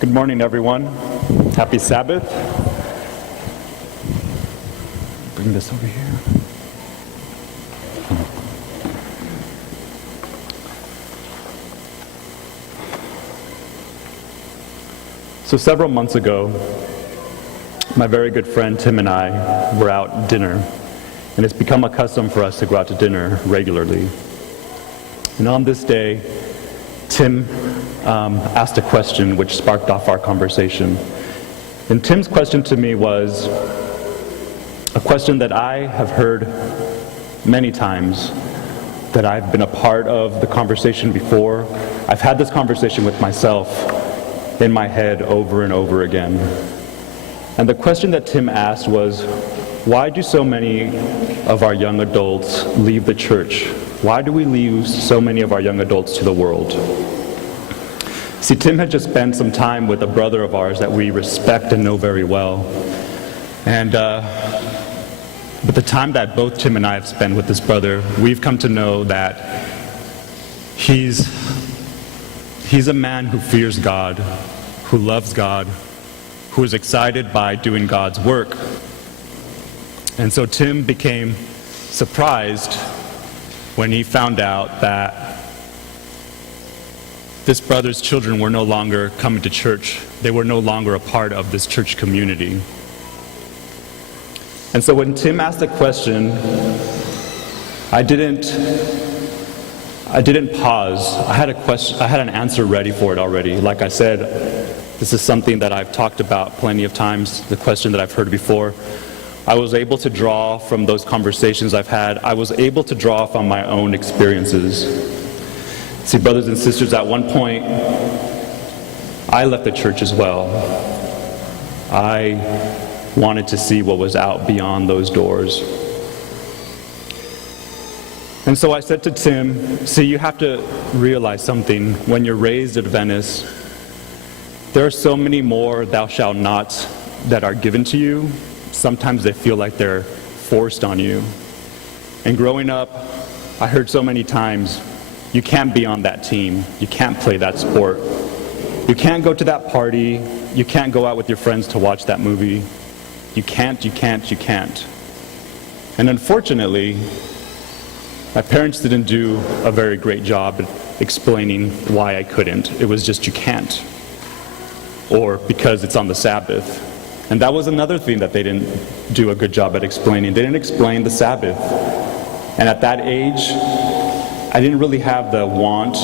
Good morning, everyone. Happy Sabbath. Bring this over here. So several months ago, my very good friend Tim and I were out dinner, and it's become a custom for us to go out to dinner regularly. And on this day, Tim asked a question which sparked off our conversation. And Tim's question to me was a question that I have heard many times, that I've been a part of the conversation before. I've had this conversation with myself in my head over and over again. And the question that Tim asked was, why do so many of our young adults leave the church? Why do we leave so many of our young adults to the world? See, Tim had just spent some time with a brother of ours that we respect and know very well. And but the time that both Tim and I have spent with this brother, we've come to know that he's a man who fears God, who loves God, who is excited by doing God's work. And so Tim became surprised when he found out that this brother's children were no longer coming to church. They were no longer a part of this church community. And so when Tim asked the question, I didn't pause. I had an answer ready for it already. Like I said, this is something that I've talked about plenty of times, the question that I've heard before. I was able to draw from those conversations I've had. I was able to draw from my own experiences. See, brothers and sisters, at one point, I left the church as well. I wanted to see what was out beyond those doors. And so I said to Tim, see, you have to realize something. When you're raised Adventist, there are so many more thou shalt nots that are given to you. Sometimes they feel like they're forced on you. And growing up, I heard so many times, you can't be on that team. You can't play that sport. You can't go to that party. You can't go out with your friends to watch that movie. You can't. And unfortunately, my parents didn't do a very great job at explaining why I couldn't. It was just you can't. Or because it's on the Sabbath. And that was another thing that they didn't do a good job at explaining. They didn't explain the Sabbath. And at that age, I didn't really have the want,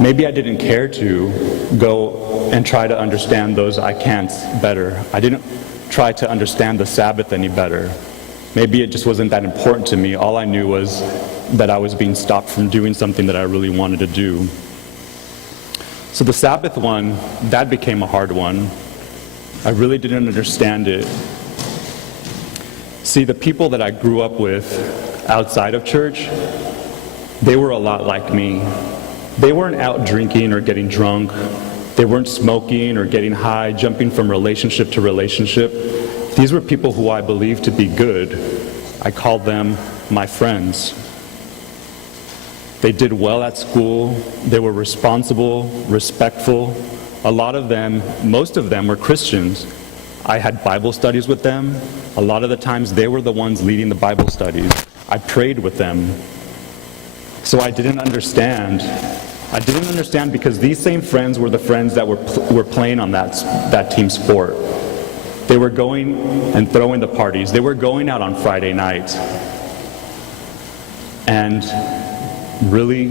maybe I didn't care to go and try to understand those I can'ts better. I didn't try to understand the Sabbath any better. Maybe it just wasn't that important to me. All I knew was that I was being stopped from doing something that I really wanted to do. So the Sabbath one, that became a hard one. I really didn't understand it. See, the people that I grew up with outside of church, they were a lot like me. They weren't out drinking or getting drunk. They weren't smoking or getting high, jumping from relationship to relationship. These were people who I believed to be good. I called them my friends. They did well at school. They were responsible, respectful. A lot of them, most of them were Christians. I had Bible studies with them. A lot of the times they were the ones leading the Bible studies. I prayed with them. So I didn't understand. I didn't understand because these same friends were the friends that were playing on that team sport. They were going and throwing the parties. They were going out on Friday night. And really,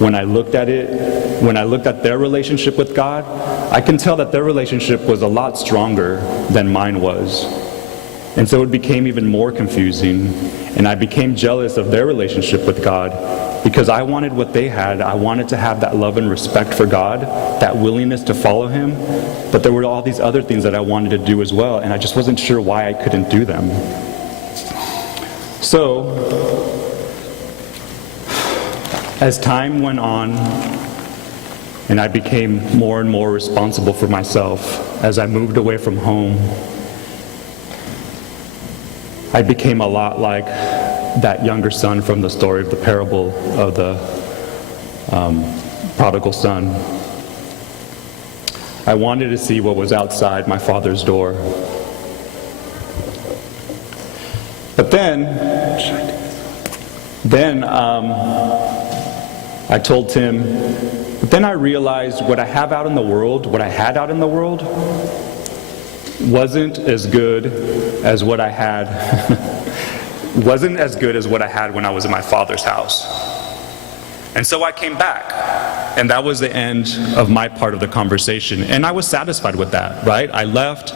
when I looked at it, when I looked at their relationship with God, I can tell that their relationship was a lot stronger than mine was. And so it became even more confusing. And I became jealous of their relationship with God because I wanted what they had. I wanted to have that love and respect for God, that willingness to follow Him. But there were all these other things that I wanted to do as well, and I just wasn't sure why I couldn't do them. So, as time went on, and I became more and more responsible for myself, as I moved away from home, I became a lot like that younger son from the story of the parable of the prodigal son. I wanted to see what was outside my father's door. But then I told Tim, but then I realized what I had out in the world, wasn't as good as what I had, wasn't as good as what I had when I was in my father's house. And so I came back, and that was the end of my part of the conversation. And I was satisfied with that, right? I left,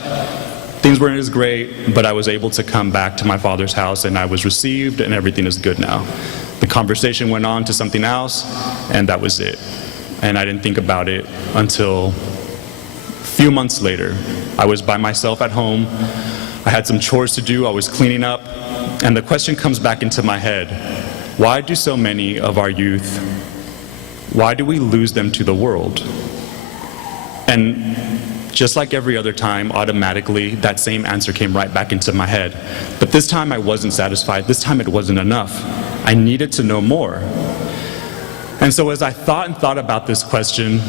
things weren't as great, but I was able to come back to my father's house, and I was received, and everything is good now. The conversation went on to something else, and that was it. And I didn't think about it until a few months later. I was by myself at home. I had some chores to do. I was cleaning up, and the question comes back into my head. Why do so many of our youth, why do we lose them to the world? And just like every other time, automatically, that same answer came right back into my head. But this time I wasn't satisfied. This time it wasn't enough. I needed to know more. And so as I thought about this question,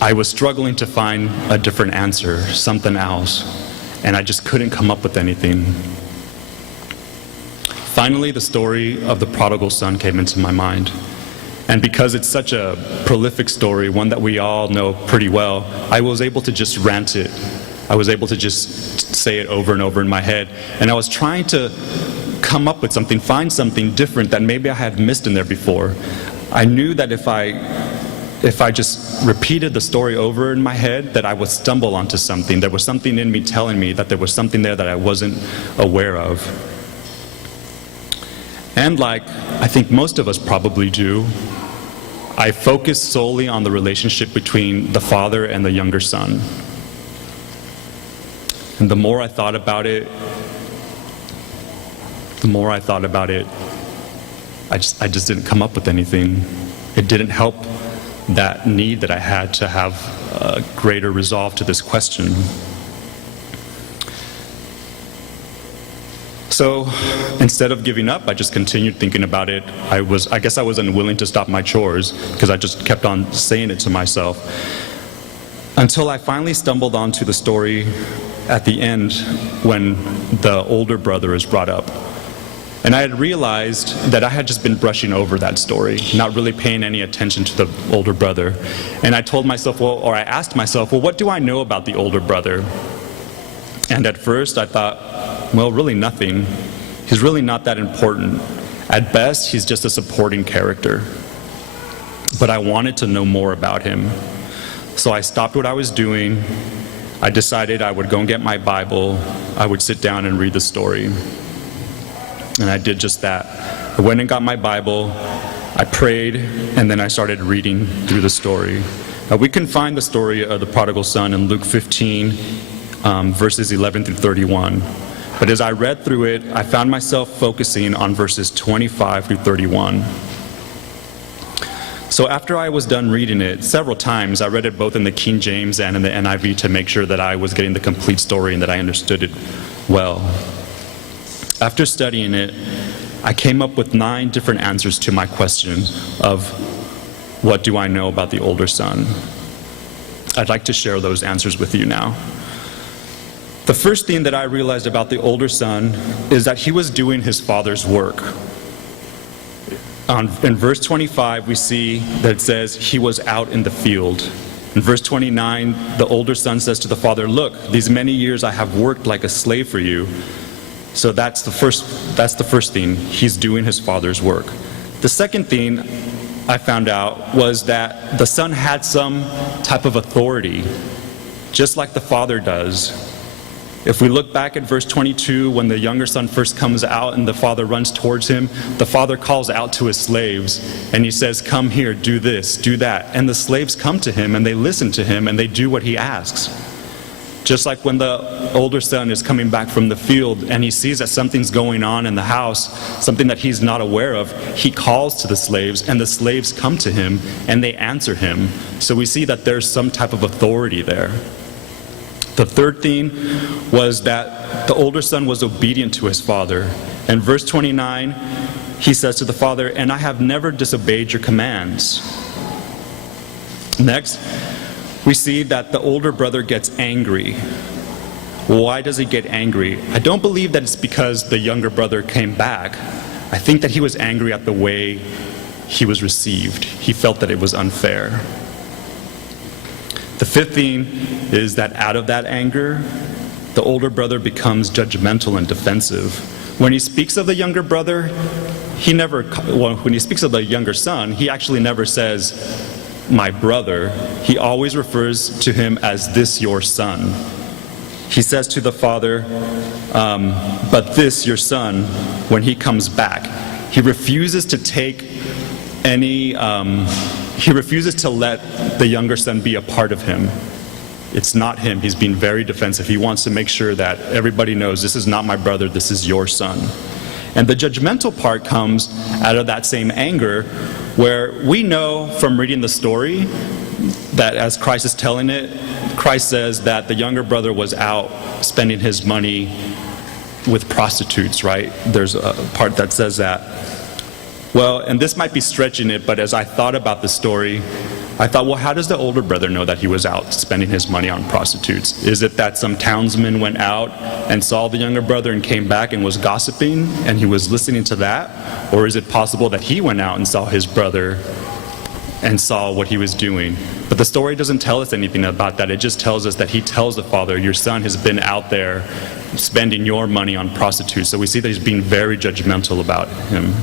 I was struggling to find a different answer, something else, and I just couldn't come up with anything. Finally, the story of the prodigal son came into my mind. And because it's such a prolific story, one that we all know pretty well, I was able to just rant it. I was able to just say it over and over in my head. And I was trying to come up with something, find something different that maybe I had missed in there before. I knew that if I just repeated the story over in my head, that I would stumble onto something. There was something in me telling me that there was something there that I wasn't aware of. And like I think most of us probably do, I focused solely on the relationship between the father and the younger son. And the more I thought about it, I just didn't come up with anything. It didn't help that need that I had to have a greater resolve to this question. So instead of giving up, I just continued thinking about it. I guess I was unwilling to stop my chores because I just kept on saying it to myself. Until I finally stumbled onto the story at the end when the older brother is brought up. And I had realized that I had just been brushing over that story, not really paying any attention to the older brother. And I told myself, I asked myself, what do I know about the older brother? And at first I thought, really nothing. He's really not that important. At best, he's just a supporting character. But I wanted to know more about him. So I stopped what I was doing. I decided I would go and get my Bible. I would sit down and read the story. And I did just that. I went and got my Bible. I prayed, and then I started reading through the story. We can find the story of the prodigal son in Luke 15, verses 11 through 31. But as I read through it, I found myself focusing on verses 25 through 31. So after I was done reading it several times, I read it both in the King James and in the NIV to make sure that I was getting the complete story and that I understood it well. After studying it, I came up with 9 different answers to my question of what do I know about the older son? I'd like to share those answers with you now. The first thing that I realized about the older son is that he was doing his father's work. In verse 25, we see that it says he was out in the field. In verse 29, the older son says to the father, "Look, these many years I have worked like a slave for you." So that's the first thing. He's doing his father's work. The second thing I found out was that the son had some type of authority, just like the father does. If we look back at verse 22, when the younger son first comes out and the father runs towards him, the father calls out to his slaves and he says, "Come here, do this, do that." And the slaves come to him and they listen to him and they do what he asks. Just like when the older son is coming back from the field and he sees that something's going on in the house, something that he's not aware of, he calls to the slaves and the slaves come to him and they answer him. So we see that there's some type of authority there. The third thing was that the older son was obedient to his father. In verse 29, he says to the father, "And I have never disobeyed your commands." Next, we see that the older brother gets angry. Why does he get angry? I don't believe that it's because the younger brother came back. I think that he was angry at the way he was received. He felt that it was unfair. The fifth thing is that out of that anger, the older brother becomes judgmental and defensive. When he speaks of the younger brother, when he speaks of the younger son, he actually never says, "my brother." He always refers to him as "this your son." He says to the father, "but this your son," when he comes back. He refuses to take he refuses to let the younger son be a part of him. It's not him. He's being very defensive. He wants to make sure that everybody knows, this is not my brother, this is your son. And the judgmental part comes out of that same anger, where we know from reading the story that as Christ is telling it, Christ says that the younger brother was out spending his money with prostitutes, right? There's a part that says that. Well, and this might be stretching it, but as I thought about the story, I thought, well, how does the older brother know that he was out spending his money on prostitutes? Is it that some townsman went out and saw the younger brother and came back and was gossiping and he was listening to that? Or is it possible that he went out and saw his brother and saw what he was doing? But the story doesn't tell us anything about that. It just tells us that he tells the father, your son has been out there spending your money on prostitutes. So we see that he's being very judgmental about him.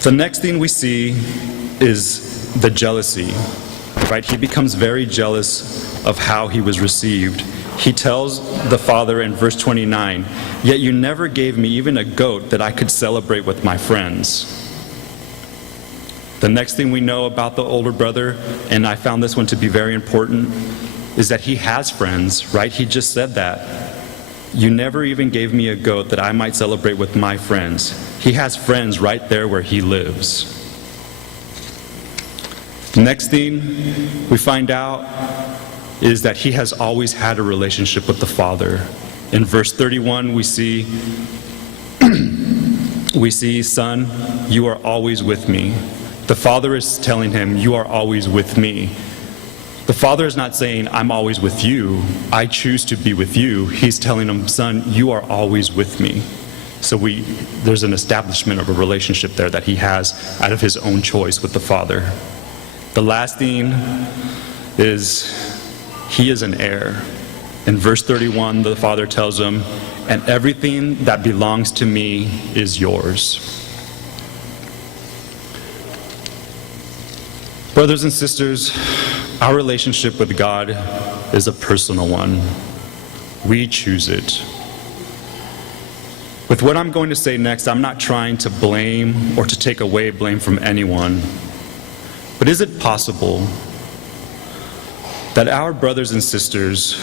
The next thing we see is the jealousy, right? He becomes very jealous of how he was received. He tells the father in verse 29, "Yet you never gave me even a goat that I could celebrate with my friends." The next thing we know about the older brother, and I found this one to be very important, is that he has friends, right? He just said that. "You never even gave me a goat that I might celebrate with my friends." He has friends right there where he lives. The next thing we find out is that he has always had a relationship with the Father. In verse 31, we see, "Son, you are always with me." The Father is telling him, "You are always with me." The Father is not saying, "I'm always with you. I choose to be with you." He's telling him, "Son, you are always with me." So there's an establishment of a relationship there that he has out of his own choice with the Father. The last thing is he is an heir. In verse 31, the Father tells him, "And everything that belongs to me is yours." Brothers and sisters, our relationship with God is a personal one. We choose it. With what I'm going to say next, I'm not trying to blame or to take away blame from anyone. But is it possible that our brothers and sisters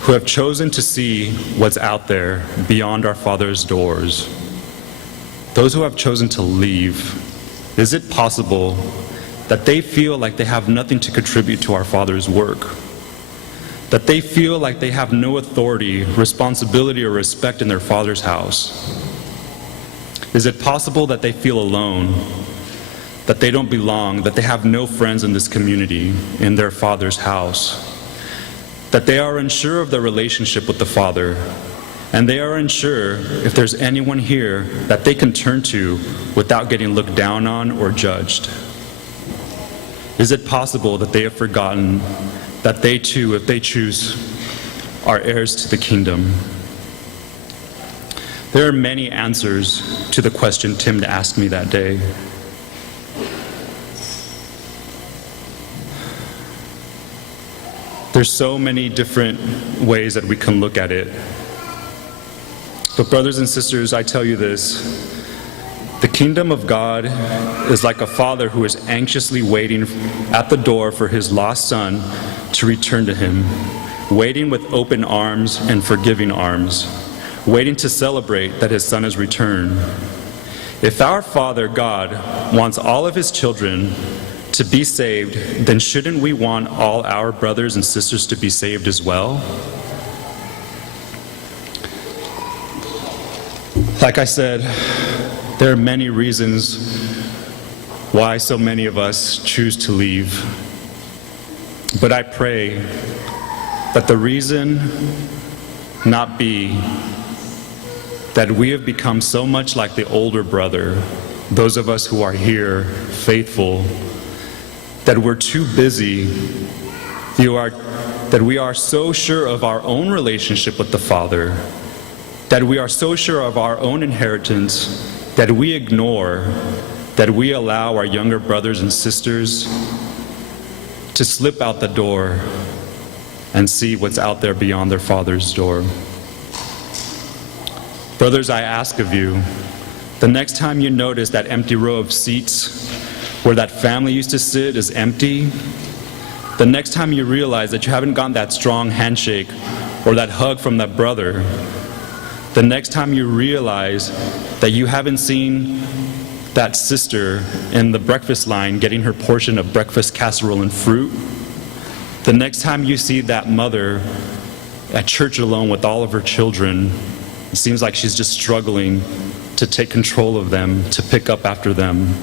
who have chosen to see what's out there beyond our Father's doors, those who have chosen to leave, is it possible that they feel like they have nothing to contribute to our Father's work? That they feel like they have no authority, responsibility, or respect in their Father's house? Is it possible that they feel alone, that they don't belong, that they have no friends in this community, in their Father's house? That they are unsure of their relationship with the Father, and they are unsure if there's anyone here that they can turn to without getting looked down on or judged? Is it possible that they have forgotten that they too, if they choose, are heirs to the kingdom? There are many answers to the question Tim asked me that day. There's so many different ways that we can look at it. But brothers and sisters, I tell you this: the kingdom of God is like a father who is anxiously waiting at the door for his lost son to return to him, waiting with open arms and forgiving arms, waiting to celebrate that his son has returned. If our Father God wants all of his children to be saved, then shouldn't we want all our brothers and sisters to be saved as well? Like I said, there are many reasons why so many of us choose to leave. But I pray that the reason not be that we have become so much like the older brother, those of us who are here, faithful, that we're too busy, that we are so sure of our own relationship with the Father, that we are so sure of our own inheritance, that we ignore, that we allow our younger brothers and sisters to slip out the door and see what's out there beyond their Father's door. Brothers, I ask of you, the next time you notice that empty row of seats where that family used to sit is empty, the next time you realize that you haven't gotten that strong handshake or that hug from that brother, the next time you realize that you haven't seen that sister in the breakfast line getting her portion of breakfast casserole and fruit, the next time you see that mother at church alone with all of her children, it seems like she's just struggling to take control of them, to pick up after them.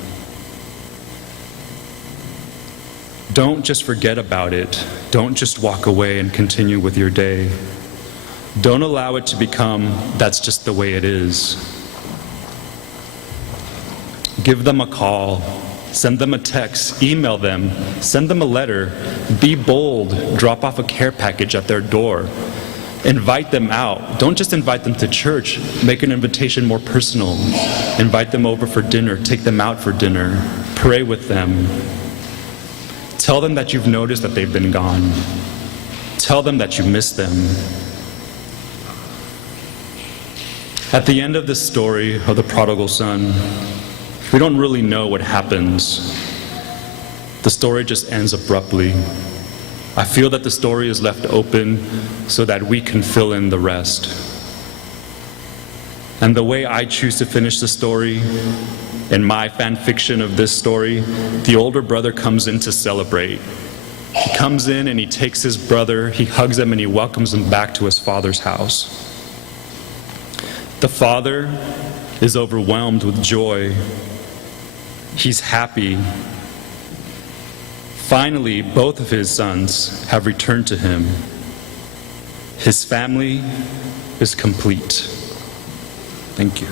Don't just forget about it. Don't just walk away and continue with your day. Don't allow it to become, that's just the way it is. Give them a call, send them a text, email them, send them a letter. Be bold, drop off a care package at their door. Invite them out. Don't just invite them to church. Make an invitation more personal. Invite them over for dinner. Take them out for dinner. Pray with them. Tell them that you've noticed that they've been gone. Tell them that you miss them. At the end of the story of the prodigal son, we don't really know what happens. The story just ends abruptly. I feel that the story is left open so that we can fill in the rest. And the way I choose to finish the story, in my fan fiction of this story, the older brother comes in to celebrate. He comes in and he takes his brother, he hugs him and he welcomes him back to his father's house. The father is overwhelmed with joy. He's happy. Finally, both of his sons have returned to him. His family is complete. Thank you.